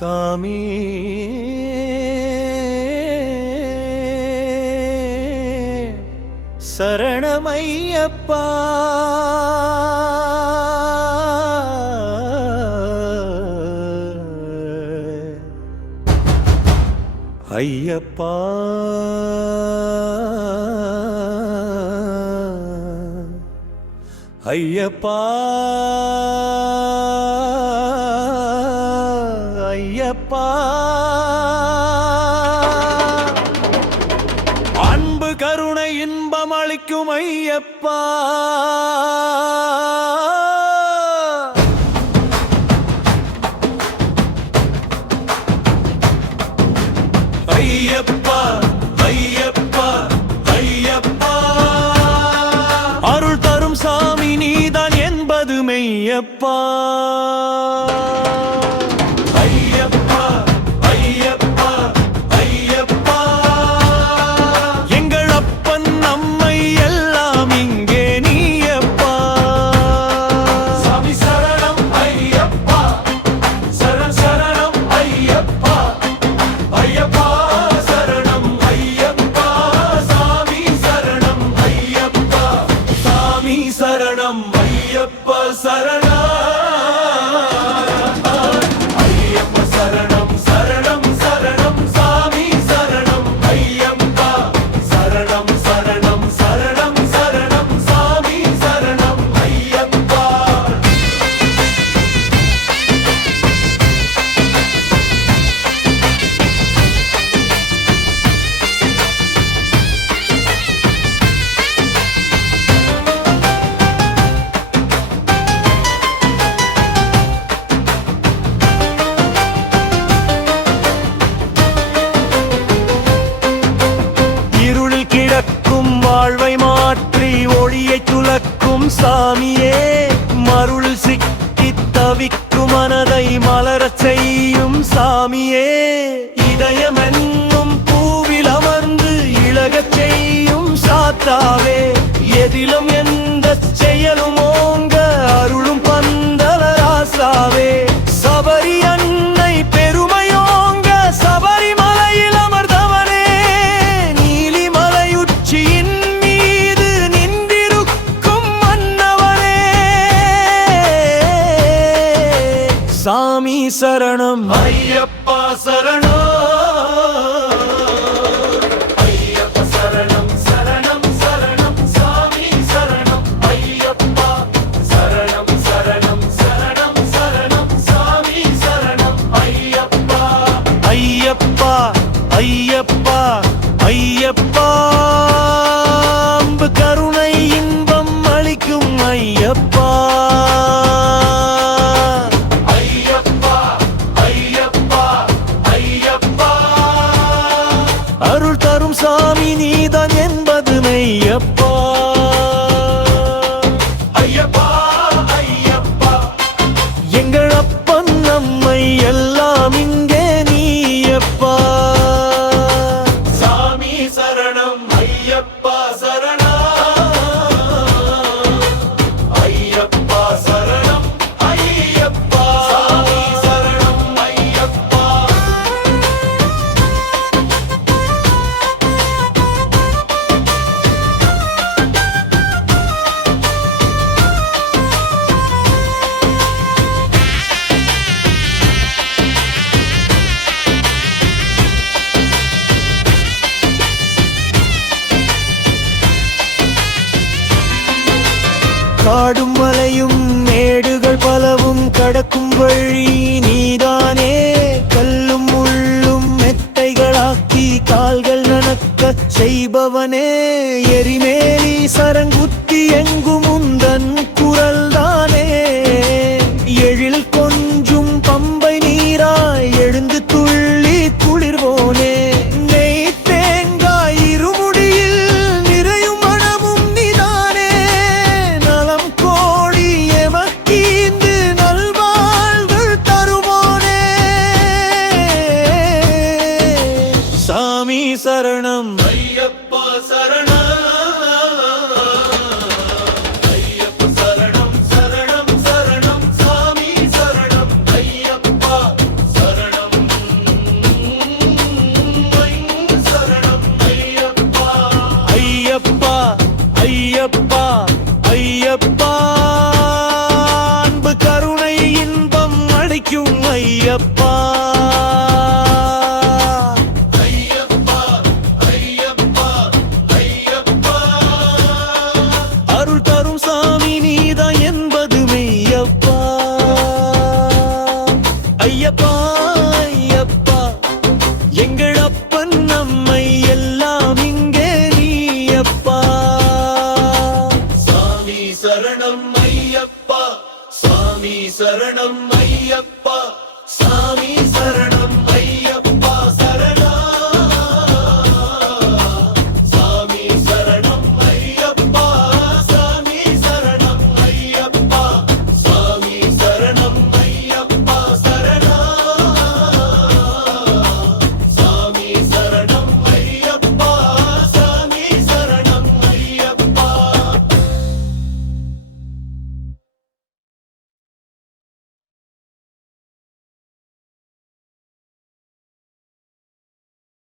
சாமி. சரணமையப்பா. ஐயப்பா. ஐயப்பா. ஐயப்பா. அன்பு கருணை இன்பம் அளிக்கும் ஐயப்பா. ஐயப்பா ஐயப்பா ஐயப்பா. அருள் தரும் சாமி நீதான் என்பது மெய்யப்பா சரணம் ஐயப்ப சரணம். தவிக்கும் மனதை மலரச் செய்யும் சாமியே. இதயமென்னும் பூவில் அமர்ந்து இழகச் செய்யும் சாத்தாவே. எதிலும் எந்த செயலும் சரணம். ஐயப்பா சரணம். ஐயப்பா ஐயப்பா அம்பு கருணை. பாடும் மலையும் மேடுகள் பலவும் கடக்கும் வழி நீதானே. கல்லும் முள்ளும் மெத்தைகளாக்கி கால்கள் நனக்க செய்பவனே. எரிமேலி சரங்குத்தி எங்கும் உந்தன் குரல்தானே. எழில் கொஞ்சும் பம்ப அப்பா அப்பா. எங்கள் அப்பன் நம்மை எல்லாம் இங்கே நீ அப்பா. சாமி சாமி சரணம் ஐயப்பா. சாமி